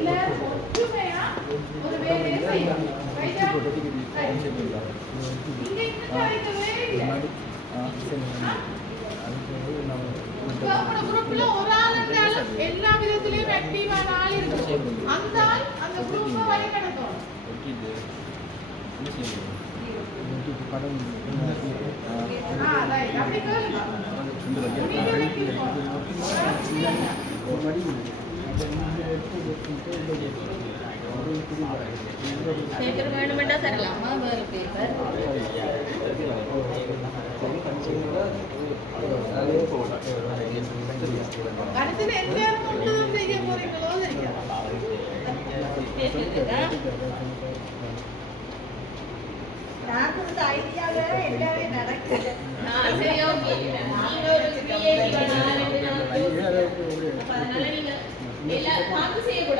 எல்லாரும் ஒற்றுமையா ஒரு வேலையை செய்யணும். ரைட்டா? இங்க இன்னும் வைக்கவே இல்லை. உங்களோட குரூப்ல ஒரு ஆள் இருந்தாலும் எல்லா விதத்திலயும் ஆக்டிவான ஆள் இருக்கு. அந்த ஆள் அந்த குரூப்பை வழி நடத்தும். பேப்பர் வேணுமெண்டா தரலாமா? வேறு பேப்பர் அடுத்தது எல்லாரும் ஒன்றுதான் செய்ய போறீங்களோ தெரியாது. நான் கொடுத்த ஐடியாவே எல்லாமே நடக்குது. சரி, ஓகே. நீங்க ஒரு கிரியேட்டிவான ஆள், அதனால நீங்க எல்லாரும் பார்த்து செய்யக்கூடாது.